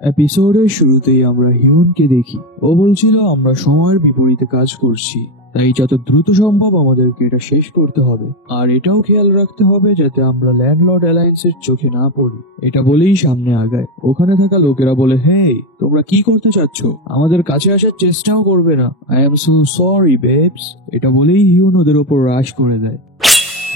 এপিসোডের শুরুতেই আমরা হিউনকে দেখি। ও বলছিল আমরা সময়ের বিপরীতে কাজ করছি, তাই যত দ্রুত সম্ভব আমাদেরকে এটা শেষ করতে হবে। আর এটাও খেয়াল রাখতে হবে যাতে আমরা ল্যান্ডলর্ড অ্যালায়েন্সের চোখে না পড়ি। এটা বলেই সামনে আগায়। ওখানে থাকা লোকেরা বলে, হে তোমরা কি করতে চাচ্ছ? আমাদের কাছে আসার চেষ্টাও করবে না। I am so sorry babes. এটা বলেই হিউন ওদের ওপর রাশ করে দেয়।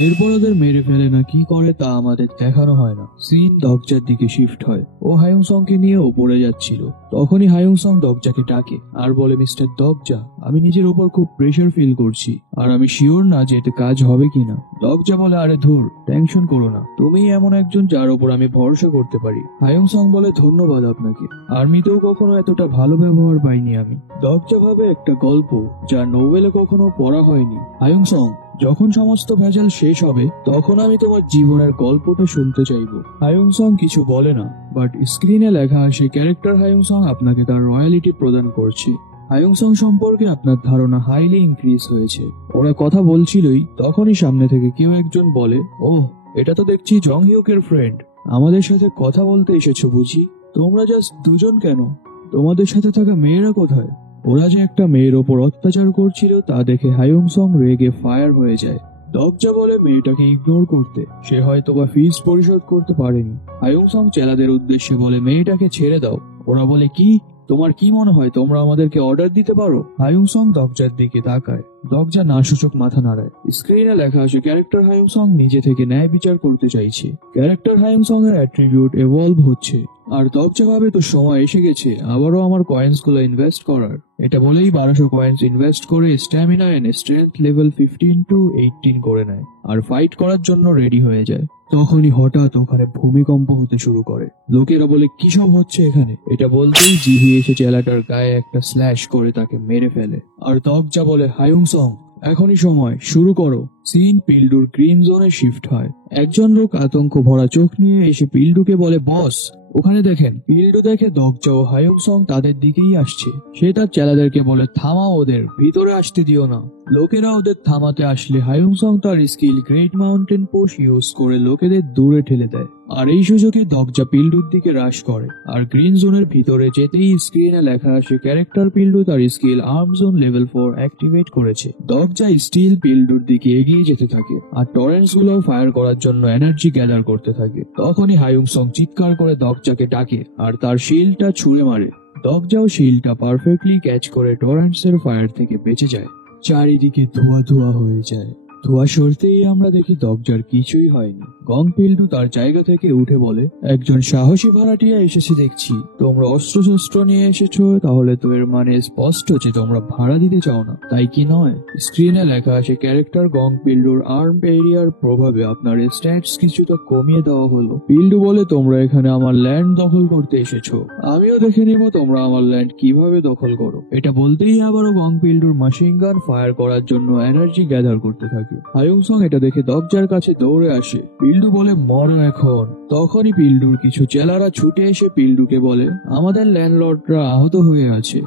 এরপর ওদের মেরে ফেলে না কি করে তা আমাদের দেখানো হয় না। সিন দরজার দিকে শিফট হয়। ও হায়ুংসংকে নিয়ে ওপরে যাচ্ছিল। তখনই হায়ুংসং দরজাকে ডাকে আর বলে, মিস্টার দরজা, আমি নিজের উপর খুব প্রেশার ফিল করছি আর আমি শিওর না যে এতে কাজ হবে কিনা। দরজা বলে, আরে ধুর, টেনশন করো না, তুমিই এমন একজন যার উপর আমি ভরসা করতে পারি। হায়ুংসং বলে, ধন্যবাদ আপনাকে। আর্মিতেও কখনো এতটা ভালো ব্যবহার পাইনি আমি। দরজা ভাবে একটা গল্প যা নোবেলে কখনো পড়া হয়নি। হায়ুংসং, যখন সমস্ত ভেজাল শেষ হবে তখন আমি তোমার জীবনের গল্পটা শুনতে চাইবো। হায়ুংসং কিছু বলে না, বাট স্ক্রিনে লেখা আসে ক্যারেক্টার হায়ুংসং আপনাকে তার রয়্যালিটি প্রদান করছে। হায়ুংসং সম্পর্কে আপনার ধারণা হাইলি ইনক্রিজ হয়েছে। ওরা কথা বলছিলই তখনই সামনে থেকে কেউ একজন বলে, ওহ, এটা তো দেখছি জং হিউকের ফ্রেন্ড। আমাদের সাথে কথা বলতে এসেছো বুঝি? তোমরা জাস্ট দুজন কেন? তোমাদের সাথে থাকা মেয়েরা কোথায়? ওরা যে একটা মেয়ের ওপর অত্যাচার করছিল তা দেখে হায়ুংসং রেগে ফায়ার হয়ে যায়। দরজা বলে মেয়েটাকে ইগনোর করতে, সে হয়তো বা ফিস পরিশোধ করতে পারেনি। হায়ুংসং চেলাদের উদ্দেশ্যে বলে, মেয়েটাকে ছেড়ে দাও। ওরা বলে, কি তোমার কি মনে হয় তোমরা আমাদেরকে অর্ডার দিতে পারো? হায়ুংসং দরজার দিকে তাকায়। দরজা না সূচক মাথা নাড়ায়। স্ক্রিনে লেখা আসে ক্যারেক্টার হায়ুংসং নিজে থেকে ন্যায় বিচার করতে চাইছে। ক্যারেক্টার হায়ুংসং এর অ্যাট্রিবিউট এভলভ হচ্ছে আর দরজা ভাবে তো সময় এসে গেছে আবারও আমার কয়েন্স গুলো ইনভেস্ট করার। এটা বলেই 1200 কয়েন্স ইনভেস্ট করে stamina and strength level 15 to 18 করে নেয় আর ফাইট করার জন্য রেডি হয়ে যায়। তখনই হঠাৎ ওখানে ভূমিকম্প হতে শুরু করে। লোকেরা বলে, কি সব হচ্ছে এখানে? এটা বলতেই জিহি এসে চেলাটার গায়ে একটা স্ল্যাশ করে তাকে মেরে ফেলে। আর দরজা বলে, হায়ুংসং, এখনই সময়, শুরু করো। সিন পিল্ডুর গ্রিন জোনে শিফট হয়। একজন লোক আতঙ্ক ভরা চোখ নিয়ে এসে পিল্ডুকে বলে, বস ওখানে দেখেন। পিল্ডু দেখে দরজা ও হায়ুংসং তাদের দিকেই আসছে। সে তার চেলাদেরকে বলে, থামাও ওদের, ভিতরে আসতে দিও না। লোকেরা ওদের থামাতে আসলে হায়ুংসং তার স্কিল গ্রেট মাউন্টেন পোশ ইউজ করে লোকেদের দূরে ঠেলে দেয়। আর এই সুযোগে দরজা পিল্ডুর দিকে রাশ করে আর গ্রিন জোনের ভিতরে যেতেই স্ক্রিনে লেখা আসে ক্যারেক্টার পিল্ডু তার skill arm zone level 4 activate করেছে। দরজা স্টিল পিল্ডুর দিকে এগিয়ে যেতে থাকে আর টরেন্টস গুলো ফায়ার করার জন্য এনার্জি গ্যাদার করতে থাকে। তখনই হায়ুংসং চিৎকার করে দরজাকে ডাকে আর তার শিল্ডটা ছুঁড়ে মারে। দরজাও শিল্ডটা পারফেক্টলি ক্যাচ করে টরেন্টস এর ফায়ার থেকে বেঁচে যায়। চারিদিকে ধোঁয়া ধোঁয়া হয়ে যায়। ধোঁয়া সরতেই আমরা দেখি দরজার কিছুই হয়নি। গং পিল্ডু তার জায়গা থেকে উঠে বলে, একজন সাহসী ভাড়াটিয়া এসেছে দেখছি। তোমরা অস্ত্রশস্ত্র নিয়ে এসেছো, তাহলে তো এর মানে স্পষ্ট যে তোমরা ভাড়া দিতে চাও না, তাই কি নয়? স্ক্রিনে লেখা আছে ক্যারেক্টার গং পিল্ডুর আর্ম এরিয়ার প্রভাবে আপনার স্ট্যাটস কিছুটা কমিয়ে দেওয়া হলো। পিল্ডু বলে, তোমরা এখানে আমার ল্যান্ড দখল করতে এসেছো, আমিও দেখে নিব তোমরা আমার ল্যান্ড কিভাবে দখল করো। এটা বলতেই আবারও গং পিল্ডুর মেশিন গান ফায়ার করার জন্য এনার্জি গ্যাদার করতে থাকে। হায়ুংসং এটা দেখে দরজার কাছে দৌড়ে আসে। পিল্ডু বলে, মরো এখন। তখনই পিল্ডুর কিছু চেলারা ছুটে এসে পিল্ডুকে বলে, আমাদের ল্যান্ডলর্ডরা আহত হয়ে আছে।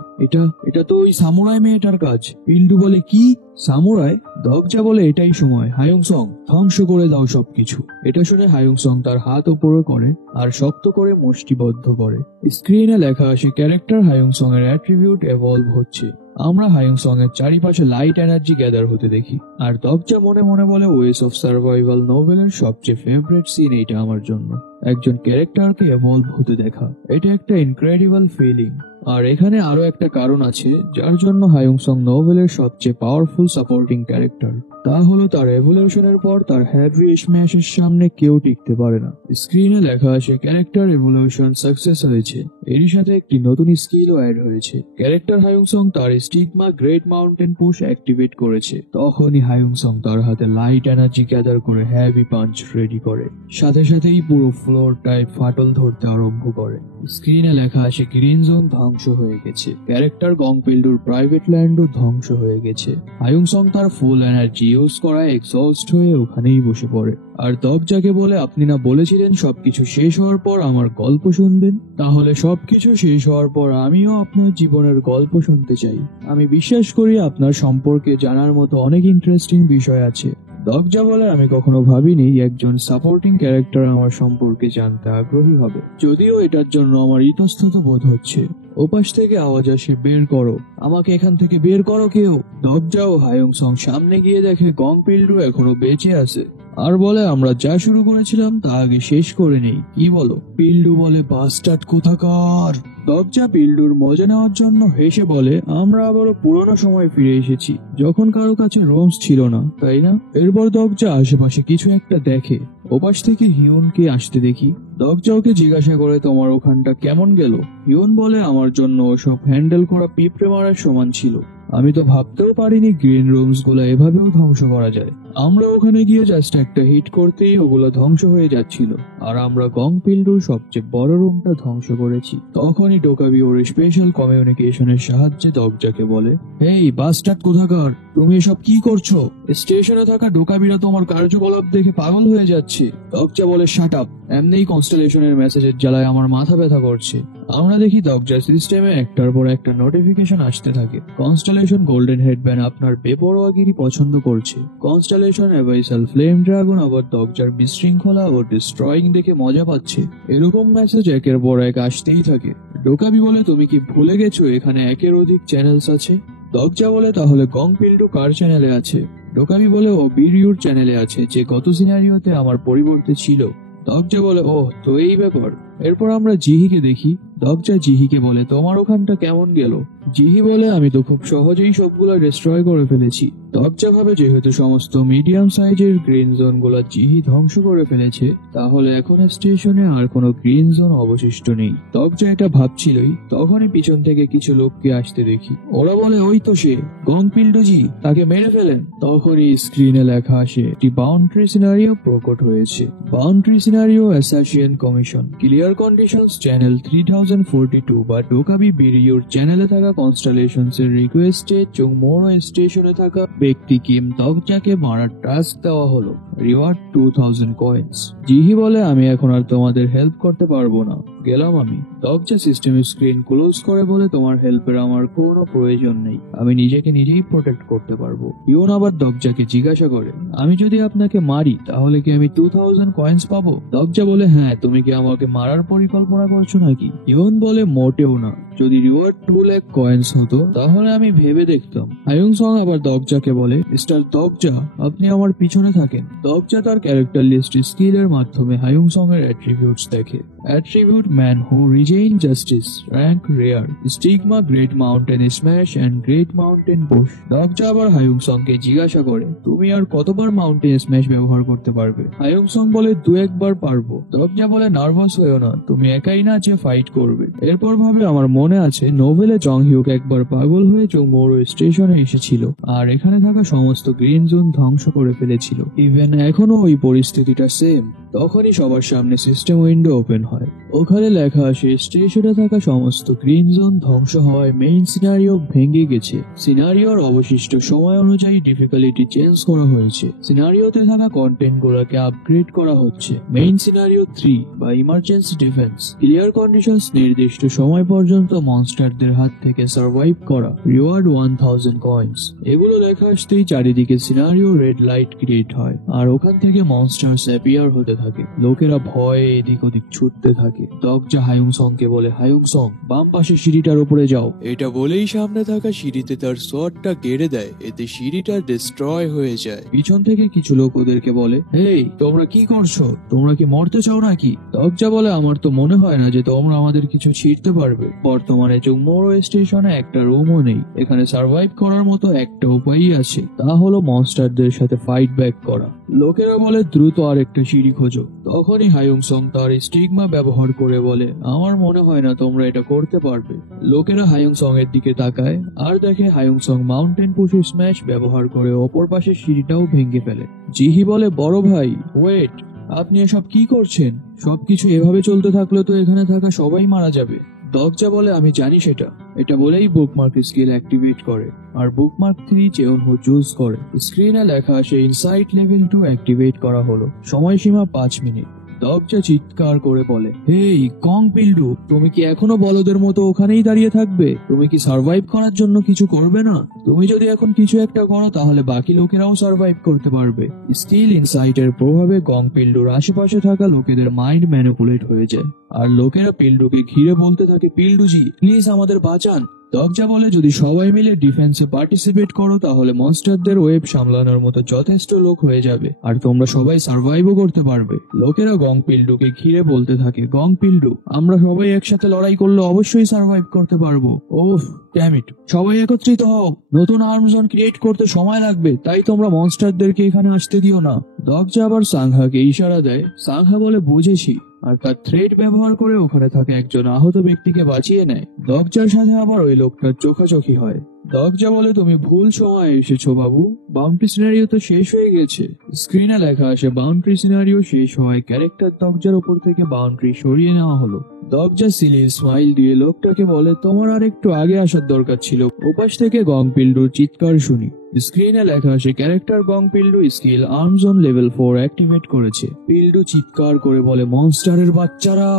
এটা তো ওই সামুরাই মেয়েটার কাজ। পিল্ডু বলে, কি সামুরাই? দরজা বলে, এটাই সময়। হায়ুংসং, ধ্বংস করে দাও সবকিছু। এটা শুনে হায়ুংসং তার হাত উপরে করে আর শক্ত করে মুষ্টিবদ্ধ করে। স্ক্রিনে লেখা আসে ক্যারেক্টার হায়ুংসং এর অ্যাট্রিবিউট এভলভ হচ্ছে। আমরা হায়ুংসং এর চারিপাশে লাইট এনার্জি গ্যাদার হতে দেখি আর দরজা মনে মনে বলে, ওয়েস অফ সার্ভাইভাল নোভেলের সবচেয়ে ফেভারিট সিন এইটা আমার জন্য। একজন ক্যারেক্টারকে এভলভ হতে দেখা, এটা একটা ইনক্রেডিবল ফিলিং। আর এখানে আরো একটা কারণ আছে যার জন্য হায়ুংসং নোভেলের সবচেয়ে পাওয়ারফুল সাপোর্টিং ক্যারেক্টার। তা হলো তার এভলিউশনের পর তার হেভি স্ম্যাশের সামনে কেউ টিকতে পারে না। স্ক্রিনে লেখা আসে ক্যারেক্টার এভলিউশন সাকসেস হয়েছে, এরই সাথে একটি নতুন স্কিলও অ্যাড হয়েছে। ক্যারেক্টার হায়ুংসং তার stigma great mountain push activate করেছে। তখনই হায়ুংসং তার হাতে লাইট এনার্জি গ্যাদার করে হেভি পাঞ্চ রেডি করে। সাথে সাথেই পুরো ফ্লোর টাইপ ফাটল ধরতে আরম্ভ করে। স্ক্রিনে লেখা আসে গ্রিন জোন ধ্বংস হয়ে গেছে। ক্যারেক্টার গং পিল্ডুর প্রাইভেট ল্যান্ডও ধ্বংস হয়ে গেছে। হায়ুংসং তার ফুল এনার্জি ইউজ করায় এক্সস্ট হয়ে ওখানেই বসে পড়ে আর দরজাকে বলে, আপনি না বলেছিলেন সবকিছু শেষ হওয়ার পর আমার গল্প শুনবেন? তাহলে সবকিছু শেষ হওয়ার পর আমিও আপনার জীবনের গল্প শুনতে চাই। আমি বিশ্বাস করি আপনার সম্পর্কে জানার মতো অনেক ইন্টারেস্টিং বিষয় আছে। দরজা বলে আমি কখনো ভাবিনি একজন সাপোর্টিং ক্যারেক্টার আমার সম্পর্কে জানতে আগ্রহী হবে, যদিও এটার জন্য আমার ইতস্তত বোধ হচ্ছে। ওপাশ থেকে আওয়াজ আসে, বের করো আমাকে এখান থেকে, বের করো কেউ। দরজা ও হায়ুং সং সামনে গিয়ে দেখে গং পিল্ডু এখনো বেঁচে আছে আর বলে আমরা যা শুরু করেছিলাম তা আগে শেষ করে নেই, কি বলো? পিল্ডু বলে বাস্টার্ড কোথাকার। দরজা পিল্ডুর মজা নেওয়ার জন্য হেসে বলে আমরা আবারও পুরোনো সময় ফিরে এসেছি, যখন কারো কাছে রোমস ছিল না, তাই না? এরপর দরজা আশেপাশে কিছু একটা দেখে। ওপাশ থেকে হিউনকে আসতে দেখি। দরজা ওকে জিজ্ঞাসা করে তোমার ওখানটা কেমন গেল? হিউন বলে আমার জন্য ওসব হ্যান্ডেল করা পিঁপড়ে মারার সমান ছিল। আমি তো ভাবতেও পারিনি গ্রিন রুমস গুলো এভাবেও ধ্বংস করা যায়। আমরা ওখানে গিয়ে জাস্ট একটা হিট করতেই ওগুলো ধ্বংস হয়ে যাচ্ছিল, আর আমরা গং পিল্ডুর সবচেয়ে বড় রুমটা ধ্বংস করেছি। তখনই ডোকাবি ওর স্পেশাল কমিউনিকেশনের সাহায্যে দরজাকে বলে, এই বাস্টার্ড কোথাকার, তুমি এসব কি করছো? স্টেশনে থাকা ডোকাবিরা তোমার কার্যকলাপ দেখে পাগল হয়ে যাচ্ছে। দরজা বলে শাট আপ, এমনিই কনস্টেলেশনের মেসেজের জ্বালায় আমার মাথা ব্যথা করছে। আমরা দেখি দরজার সিস্টেমে একটার পর একটা নোটিফিকেশন আসতে থাকে। কনস্টেলেশন গোল্ডেন হেডব্যান্ড আপনার বেপরোয়াগিরি পছন্দ করছে। কনস্টেলেশন অ্যাভাইসাল ফ্লেম ড্রাগন আবার দরজার বিশৃঙ্খলা ও ডিস্ট্রয়িং দেখে মজা পাচ্ছে। এরকম মেসেজ একের পর এক আসতেই থাকে। ডোকাবি বলে তুমি কি ভুলে গেছো এখানে একের অধিক চ্যানেলস আছে? দরজা বলে তাহলে গং পিল্ডু কার চ্যানেলে আছে? ডোকাবি বলে ও বিরিউর চ্যানেলে আছে, যে গত সিনারিওতে আমার পরিবর্তে ছিল। দরজা বলে ওহ, তো এই ব্যাপার। এরপর আমরা জিহিকে দেখি। দরজা জিহিকে বলে তোমার ওখানটা কেমন গেল? জিহি বলে আমি তো খুব সহজেই সবগুলো ডিস্ট্রয় করে ফেলেছি। দরজা ভাবে যেহেতু সমস্ত মিডিয়াম সাইজের গ্রিন জোন গুলো জিহি ধ্বংস করে ফেলেছে, তাহলে এখন স্টেশনে আর কোনো গ্রিন জোন অবশিষ্ট নেই। দরজা এটা ভাবছিলই, তখনই পিছন থেকে কিছু লোককে আসতে দেখি। ওরা বলে ওই তো সে গং পিল্ডুজি, তাকে মেরে ফেলেন। তখনই স্ক্রিনে লেখা আসে একটি বাউন্ডারি সিনারিও প্রকট হয়েছে। বাউন্ডারি সিনারিও অ্যাসাসিয়ান কমিশন ক্লিয়ার কন্ডিশনস চ্যানেল 3042 বা ডোকাবি বিরিউর চ্যানেলে থাকা কনস্টেলেশনস এর রিকোয়েস্টে চংমোরো স্টেশনে থাকা ব্যক্তি কিম দরজাকে মারার টাস্ক দেওয়া হলো। Reward 2000 coins. জিহি বলে আমি এখন আর তোমাদের হেল্প করতে পারবো না, গেলাম আমি। দরজা সিস্টেমের স্ক্রিন ক্লোজ করে বলে তোমার হেল্পের আমার কোনো প্রয়োজন নেই, আমি নিজেকে নিজেই প্রোটেক্ট করতে পারবো। ইউন আবার দরজাকে জিজ্ঞাসা করে আমি যদি আপনাকে মারি তাহলে কি আমি 2000 কয়েন্স পাবো? দরজা বলে হ্যাঁ, তুমি কি আমাকে মারার পরিকল্পনা করছো নাকি? ইউন বলে মোটেও না, যদি রিওয়ার্ড 2 লাখ কয়েন্স হতো তাহলে আমি ভেবে দেখতাম। হায়ুং সং আবার দরজাকে বলে মিস্টার দরজা, আপনি আমার পিছনে থাকেন। দরজা তার ক্যারেক্টার লিস্ট স্কিলের মাধ্যমে হায়ুং সং এর অ্যাট্রিবিউটস দেখে। Attribute man who regain justice, rank rare, stigma great mountain smash and great mountain push. দরজা আবার হায়ুং সং কে জিজ্ঞাসা করে তুমি আর কতবার মাউন্টেন স্ম্যাশ ব্যবহার করতে পারবে? হায়ুং সং বলে 2-1 বার পারবো। দরজা বলে নার্ভাস হয়েও না, তুমি একাই না যে ফাইট করবে। এরপর ভাবে আমার মনে আছে নোভেলে জং হিউক একবার পাগল হয়ে চংমোরো স্টেশনে এসেছিল আর এখানে থাকা সমস্ত গ্রিন জোন ধ্বংস করে ফেলেছিল। ইভেন এখনো ওই পরিস্থিতিটা সেম। তখনই সবার সামনে সিস্টেম উইন্ডো ওপেন হয়। ওখানে লেখা আসে স্টেশনে থাকা সমস্ত গ্রিন জোন ধ্বংস হওয়ায় মেইন সিনারিও ভেঙে গেছে। সিনারিওর অবশিষ্ট সময় অনুযায়ী ডিফিকাল্টি চেঞ্জ করা হয়েছে। সিনারিওতে থাকা কন্টেন্ট গুলোকে আপগ্রেড করা হচ্ছে। মেইন সিনারিও 3 বা ইমার্জেন্সি ডিফেন্স ক্লিয়ার কন্ডিশনস নির্দিষ্ট সময় পর্যন্ত মনস্টারদের হাত থেকে সার্ভাইভ করা। Reward 1000 coins. এগুলো লেখা আসতেই চারিদিকে সিনারিও রেড লাইট ক্রিয়েট হয় আর ওখান থেকে মনস্টারস অ্যাপিয়ার হতে থাকে। লোকেরা ভয়ে এদিক ওদিক ছুটতে থাকে। দরজা হায়ুং সং কে বলে হায়ুং সং বাম পাশে সিঁড়িটার উপরে যাও। এটা বলেই সামনে থাকা সিঁড়িতে তার সোয়ার্ডটা গেড়ে দেয়, এতে সিঁড়িটা ডিস্ট্রয় হয়ে যায়। পিছন থেকে কিছু লোক ওদেরকে বলে এই তোমরা কি করছো? তোমরা কি মরতে চাও নাকি? দরজা বলে আমার তো মনে হয় না যে তোমরা আমাদের কিছু ছিঁড়তে পারবে। বর্তমানে চংমোরো স্টেশনে একটা রুমও নেই। এখানে সার্ভাইভ করার মতো একটা উপায়ই আছে, তা হলো মনস্টারদের সাথে ফাইট ব্যাক করা। লোকেরা বলে দ্রুত আর একটা সিঁড়ি খোঁজো। তখনই হায়ুং সং তার স্টিগমা ব্যবহার করে বলে আমার মনে হয় না তোমরা এটা করতে পারবে। লোকেরা হায়ুং সং এর দিকে তাকায় আর দেখে হায়ুং সং মাউন্টেন পুশ স্ম্যাশ ব্যবহার করে অপর পাশের সিঁড়িটাও ভেঙে ফেলে। জিহি বলে বড় ভাই ওয়েট, আপনি এসব কি করছেন? সবকিছু এভাবে চলতে থাকলে তো এখানে থাকা সবাই মারা যাবে। দরজা বলে আমি জানি সেটা। এটা বলেই বুকমার্ক স্কিল অ্যাক্টিভেট করে আর বুকমার্ক 3 চেউনহো চুজ করে। স্ক্রিনে লেখা আসে ইনসাইট লেভেল 2 অ্যাক্টিভেট করা হলো, সময়সীমা 5 মিনিট। দরজা চিৎকার করে বলে, হেই গং পিল্ডু, তুমি কি এখনো বলদের মতো ওখানেই দাঁড়িয়ে থাকবে? তুমি কি সার্ভাইভ করার জন্য কিছু করবে না? তুমি যদি এখন কিছু একটা করো তাহলে বাকি লোকেরাও সার্ভাইভ করতে পারবে। স্কিল ইনসাইটের প্রভাবে গং পিল্ডুর আশেপাশে থাকা লোকেদের মাইন্ড ম্যানিপুলেট হয়ে যায়, আর লোকেরা পিল্ডুকে ঘিরে বলতে থাকে, পিল্ডুজি প্লিজ আমাদের বাঁচান। দরজা বলে, যদি সবাই মিলে ডিফেন্সে পার্টিসিপেট করো তাহলে মনস্টারদের ওয়েব সামলানোর মতো যথেষ্ট লোক হয়ে যাবে, আর তোমরা সবাই সার্ভাইভও করতে পারবে। লোকেরা গং পিল্ডুকে ঘিরে বলতে থাকে, গং পিল্ডু, আমরা সবাই একসাথে লড়াই করলে অবশ্যই সার্ভাইভ করতে পারবো। ওফ ড্যাম ইট, সবাই একত্রিত হও, নতুন আর্ম জোন ক্রিয়েট করতে সময় লাগবে, তাই তোমরা মনস্টারদেরকে এখানে আসতে দিও না। দরজা আবার সাংহাকে ইশারা দেয়। সাংহা বলে, বুঝেছি, আর তার থ্রেড ব্যবহার করে ওখানে থাকা একজন আহত ব্যক্তিকে বাঁচিয়ে নেয়। দরজার সাথে আবার ওই লোকটার চোখাচোখি হয়। দরজা বলে, তুমি ভুল সময়ে এসেছো বাবু, বাউন্ডারি সিনারিও তো শেষ হয়ে গেছে। স্ক্রিনে লেখা আসে বাউন্ডারি সিনারিও শেষ হয়, ক্যারেক্টার দরজার উপর থেকে বাউন্ডারি সরিয়ে নেওয়া হলো। দরজা সিলি স্মাইল দিয়ে লোকটাকে বলে, তোমার আর একটু আগে আসার দরকার ছিল। ওপাশ থেকে গং পিল্ডুর চিৎকার শুনি। স্ক্রিনে লেখা আসে, character Gong Pildu skill arm zone level 4 activate করেছে। পিল্ডু চিৎকার করে বলে, মনস্টারের বাচ্চারা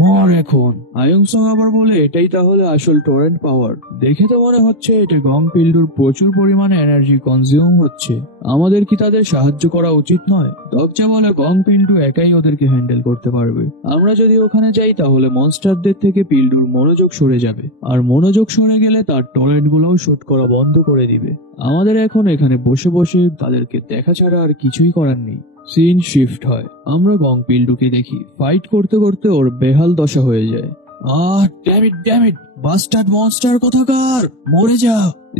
মর এখন। আয়ুংসং আবার বলে, এটাই তাহলে আসল টরেন্ট পাওয়ার। দেখে তো মনে হচ্ছে এটা গং পিল্ডুর প্রচুর পরিমাণে এনার্জি কনজিউম হচ্ছে। আমাদের কি তাদের সাহায্য করা উচিত নয়? দরজা বলে, গং পিল্ডু একাই ওদেরকে হ্যান্ডেল করতে পারবে। আমরা যদি ওখানে যাই তাহলে মনস্টারদের থেকে পিল্ডুর মনোযোগ সরে যাবে, আর মনোযোগ সরে গেলে তার টরেন্ট গুলোও শুট করা বন্ধ করে দিবে। আমাদের এখন এখানে বসে বসে তাদেরকে দেখা ছাড়া আর কিছুই করার নেই। সিন শিফট হয়, আমরা গং পিল্ডুকে দেখি ফাইট করতে করতে ওর বেহাল দশা হয়ে যায়। ড্যাম ইট, বাস্টার্ড মনস্টার কোথাকার, মরে যা।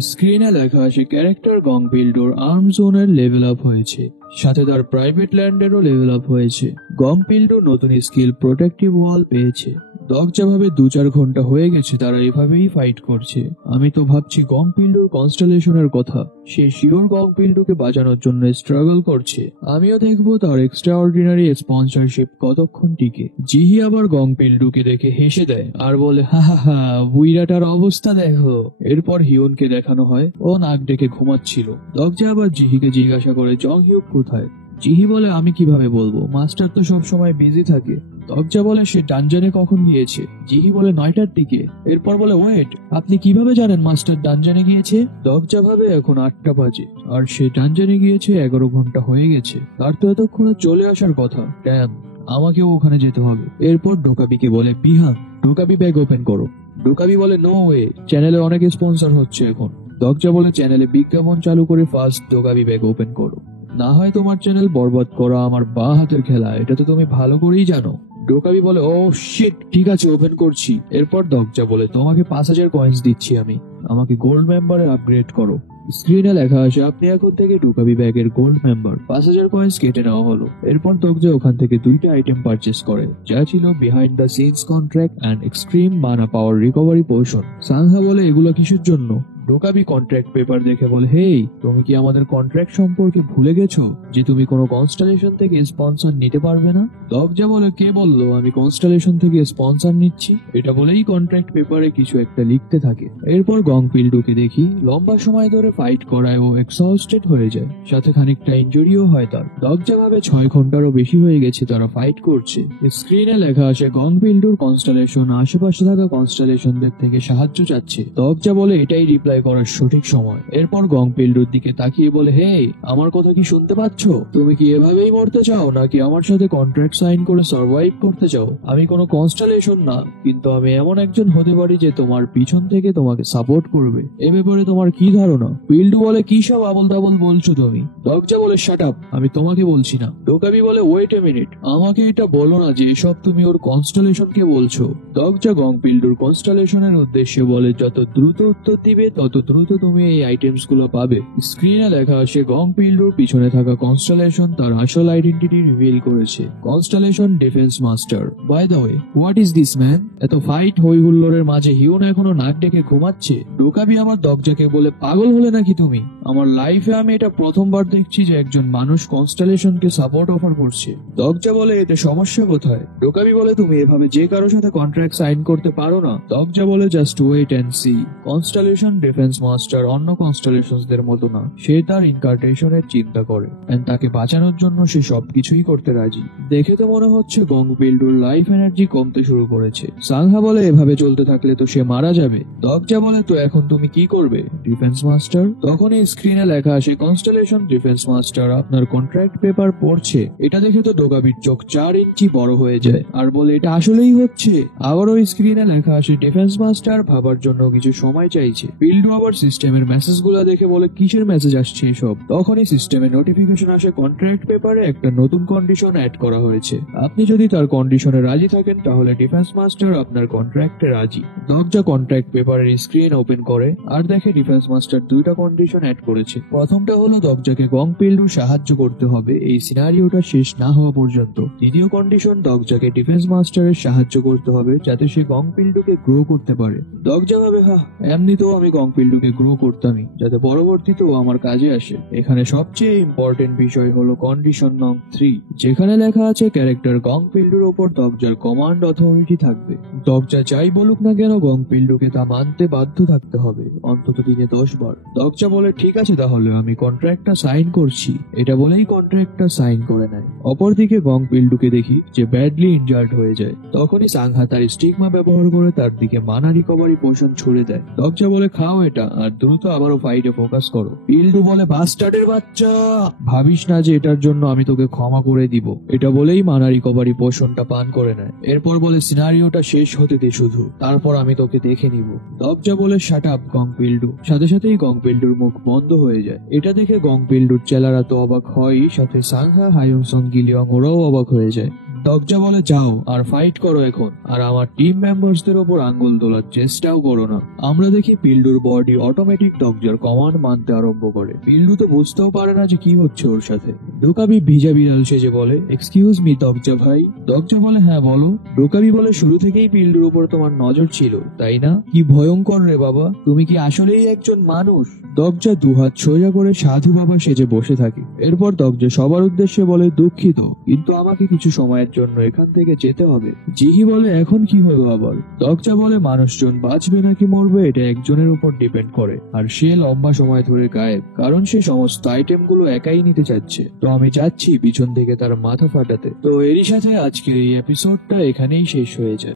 স্ক্রিনে লেখা আসে, ক্যারেক্টার গং পিল্ডুর আর্ম জোনের লেভেল আপ হয়েছে, সাথে তার প্রাইভেট ল্যান্ডেরও লেভেল আপ হয়েছে। গং পিল্ডু নতুন স্কিল প্রোটেক্টিভ ওয়াল পেয়েছে। দরজা ভাবে 2-4 ঘন্টা হয়ে গেছে তারা এভাবেই ফাইট করছে। আমি তো ভাবছি গং পিল্ডুর কনস্টেলেশনের কথা, সে শিওর গং পিল্ডুকে বাঁচানোর জন্য স্ট্রাগল করছে। আমিও দেখবো তার এক্সট্রা অর্ডিনারি স্পন্সরশিপ কতক্ষণ টিকে। জিহি আবার গং পিল্ডুকে দেখে হেসে দেয় আর বলে, হা হা হা, বুইরাটার অবস্থা দেখো। এরপর হিউনকে দেখানো হয়, ও নাক ডেকে ঘুমাচ্ছিল। দরজা আবার জিহিকে জিজ্ঞাসা করে, জং হিউক কোথায়? জিহি বলে, আমি কিভাবে বলবো, মাস্টার তো সব সময় বিজি থাকে। দরজা বলে, সে ডানজনে কখন গিয়েছে? জিহি বলে, 9টার দিকে। এরপর বলে, ওয়েট, আপনি কিভাবে জানেন মাস্টার ডানজনে গিয়েছে? দরজা ভাবে এখন 8টা বাজে, আর সে ডানজনে গিয়েছে 11 ঘন্টা হয়ে গেছে। তার তো এতক্ষণে চলে আসার কথা। ড্যাম, আমাকেও ওখানে যেতে হবে। এরপর ডোকাবিকে বলে, বিহান, ডোকাবি ব্যাগ ওপেন করো। ডোকাবি বলে, নো ওয়ে, চ্যানেলে অনেক স্পন্সর হচ্ছে এখন। দরজা বলে, চ্যানেলে বিজ্ঞাপন চালু করে ফার্স্ট ডোকাবি ব্যাগ ওপেন করো, না হয় তোমার চ্যানেল বরবাদ করা আমার বা হাতের খেলা, এটা তো তুমি ভালো করেই জানো। ডোকাবি বলে, ও শিট, ঠিক আছে, ওপেন করছি। এরপর দরজা বলে, তোমাকে 5000 কয়েন্স দিচ্ছি আমি, আমাকে গোল্ড মেম্বারে আপগ্রেড করো। স্ক্রিনে লেখা আসে, আপনি এখন থেকে ডোকাবি ব্যাগের গোল্ড মেম্বার। 5000 কয়েন্স কেটে নেওয়া হলো। এরপর দরজা ওখান থেকে 2টা আইটেম পারচেস করে, যা ছিল behind the scenes contract and extreme mana power recovery portion. সাংহা বলে, এগুলো কিসের জন্য? ডোকাবি কন্ট্রাক্ট পেপার দেখে বলে, হেই, তুমি কি আমাদের কন্ট্রাক্ট সম্পর্কে ভুলে গেছো যে তুমি কোনো কনস্টেলেশন থেকে স্পন্সর নিতে পারবে না? দরজা বলে, কে বললো আমি কনস্টেলেশন থেকে স্পন্সর নিচ্ছি? এটা বলেই কন্ট্রাক্ট পেপারে কিছু একটা লিখতে থাকে। এরপর গং পিল্ডুকে দেখি লম্বা সময় ধরে ফাইট করায় ও এক্সহস্টেড হয়ে যায়, সাথে খানিকটা ইনজুরিও হয় তার। দরজা ভাবে 6 ঘন্টারও বেশি হয়ে গেছে তারা ফাইট করছে। স্ক্রিনে লেখা আসে, গং পিল্ডুর কনস্টেলেশন আশেপাশে থাকা কনস্টেলেশনদের থেকে সাহায্য চাচ্ছে। দরজা বলে, এটাই রিপ্লাই করার সঠিক সময়। এরপর গং পিল্ডুর দিকে তাকিয়ে বলে, হেই, আমার কথা কি শুনতে পাচ্ছ? তুমি কি এভাবেই মরতে চাও নাকি আমার সাথে কন্ট্রাক্ট সাইন করে সার্ভাইভ করতে চাও? আমি কোনো কনস্টেলেশন না, কিন্তু আমি এমন একজন হতে পারি যে তোমার পিছন থেকে তোমাকে সাপোর্ট করবে। এ ব্যাপারে তোমার কি ধারণা? পিল্ডু বলে, কি সব আবল তাবল বলছো তুমি? দরজা বলে, শাট আপ, আমি তোমাকে বলছি না। ডোকাবি বলে, ওয়েট এ মিনিট, আমাকে এটা বলো না যে এসব তুমি ওর কনস্টেলেশনকে বলছো। দরজা গং পিল্ডুর কনস্টেলেশনের উদ্দেশ্যে বলে, যত দ্রুত উত্তর দিবে তত দ্রুত তুমি এই আইটেমস গুলো পাবে। স্ক্রিনে লেখা আসে, গং পিল্ডুর পিছনে থাকা কনস্টেলেশন তার আসল আইডেন্টিটি রিভিল করেছে, constellation defence master. By the way, what is this man? এত ফাইট হই হুল্লোড়ের মাঝে হিউন এখনো নাক ডেকে ঘুমাচ্ছে। ডোকাবি আমার দরজাকে বলে, পাগল হলে নাকি তুমি? আমার লাইফে আমি এটা প্রথমবার দেখছি যে একজন মানুষ কনস্টেলেশনকে সাপোর্ট অফার করছে। দরজা বলে এতে সমস্যা কোথায়? ডোকাবি বলে তুমি এভাবে যে কারোর সাথে কন্ট্রাক্ট সাইন করতে পারো না। দরজা বলে just wait and see. Constellation defence master অন্য কনস্টেলেশনসদের মতো না, সে তার ইনকার্টেশনের চিন্তা করে এন্ড তাকে বাঁচানোর জন্য সে সবকিছুই করতে রাজি। দেখে তো মনে হচ্ছে গং বিল্ডুর লাইফ এনার্জি কমতে শুরু করেছে। সাংহা বলে এভাবে চলতে থাকলে তো সে মারা যাবে। দরজা বলে তো এখন তুমি কি করবে ডিফেন্স মাস্টার? তখনই স্ক্রিনে লেখা আসে কনস্টেলেশন ডিফেন্স মাস্টার আপনার কন্ট্রাক্ট পেপার পড়ছে। এটা দেখে তো ডোকাবির চোখ 4 ইঞ্চি বড় হয়ে যায় আর বলে এটা আসলেই হচ্ছে। আবারও স্ক্রিনে লেখা আসে ডিফেন্স মাস্টার ভাবার জন্য কিছু সময় চাইছে। বিল্ডু আবার সিস্টেমের মেসেজ গুলা দেখে বলে কিসের মেসেজ আসছে এসব? তখনই সিস্টেমে নোটিফিকেশন আসে কন্ট্রাক্ট পেপারে একটা নতুন কন্ডিশন অ্যাড করা হয়েছে। আপনি যদি তার কন্ডিশনে রাজি থাকেন তাহলে ডিফেন্স মাস্টার আপনার কন্ট্রাক্টে রাজি। দরজা কন্ট্রাক্ট পেপারের স্ক্রিন ওপেন করে আর দেখে ডিফেন্স মাস্টার 2টা কন্ডিশন অ্যাড করেছে। প্রথমটা হলো দরজাকে গং পিল্ডুর সাহায্য করতে হবে এই সিনারিওটা শেষ না হওয়া পর্যন্ত। দ্বিতীয় কন্ডিশন দরজাকে ডিফেন্স মাস্টারের সাহায্য করতে হবে যাতে সে গং পিল্ডুকে গ্রো করতে পারে। দরজা ভাবে এমনিতেও আমি গং পিল্ডুকে গ্রো করতামই যাতে পরবর্তীতেও আমার কাজে আসে। এখানে সবচেয়ে ইম্পর্টেন্ট বিষয় হলো কন্ডিশন নং 3, যেখানে লেখা আছে ক্যারেক্টার গং পিল্ডুর ওপর দরজার কমান্ড অথরিটি থাকবে। দরজা যাই বলুক না কেন গং পিল্ডুকে তা মানতে বাধ্য থাকতে হবে অন্তত দিনে 10 বার। দরজা বলে ঠিক আছে তাহলে আমি কন্ট্রাক্টটা সাইন করছি। এটা বলেই কন্ট্রাক্টটা সাইন করে নেয়। অপরদিকে গং পিল্ডুকে দেখি যে ব্যাডলি ইনজার্ড হয়ে যায়। তখনই সাংহা তার স্টিগমা ব্যবহার করে তার দিকে মানা রিকভারি পোশন ছুড়ে দেয়। দরজা বলে খাও এটা আর দ্রুত আবারও ফাইটে ফোকাস করো। পিল্ডু বলে বাস্টার্ডের বাচ্চা, ভাবিস না যে এটার জন্য আমি তোকে ক্ষমা করে দিব। এটা বলেই মানা রিকভারি পোশনটা পান করে নেয়। এরপর বলে সিনারিওটা শেষ হতে দে শুধু, তারপর আমি তোকে দেখে নিব। দরজা বলে শাট আপ গং পিল্ডু। সাথে সাথেই গং পিল্ডুর মুখ বন্ধ হয়ে যায়। এটা দেখে গং পিল্ডুর চেলারা তো অবাক হয়ই, সাথে সাংহা, হায়ুংসং, গিলিয়ং ওরাও অবাক হয়ে যায়। দরজা বলে যাও আর ফাইট করো এখন, আর আমার টিম মেম্বারসদের ওপর আঙ্গুল তোলার চেষ্টাও করো না। আমরা দেখি পিল্ডুর বডি অটোমেটিক দরজার কমান্ড মানতে আরম্ভ করে। পিল্ডু তো বুঝতেও পারে না যে কি হচ্ছে ওর সাথে। ডোকাবি ভিজা বিড়াল সেজে বলে এক্সকিউজ মি দরজা ভাই। দরজা বলে হ্যাঁ বলো। ডোকাবি বলে শুরু থেকেই পিল্ডুর উপর তোমার নজর ছিল তাই না? কি ভয়ঙ্কর রে বাবা, তুমি কি আসলেই একজন মানুষ? দরজা দুহাত সোজা করে সাধু বাবা সেজে বসে থাকে। এরপর দরজা সবার উদ্দেশ্যে বলে দুঃখিত, কিন্তু আমাকে কিছু সময়ের জন্য এখান থেকে যেতে হবে। জিহি বলে এখন কি হলো আবার? দরজা বলে মানুষজন বাঁচবে নাকি মরবে এটা একজনের উপর ডিপেন্ড করে, আর সে লম্বা সময় ধরে গায়েব কারণ সে সমস্ত আইটেম গুলো একাই নিতে চাচ্ছে। তো আমি চাচ্ছি পিছন থেকে তার মাথা ফাটাতে। তো এরই সাথে আজকের এই এপিসোডটা এখানেই শেষ হয়ে যায়।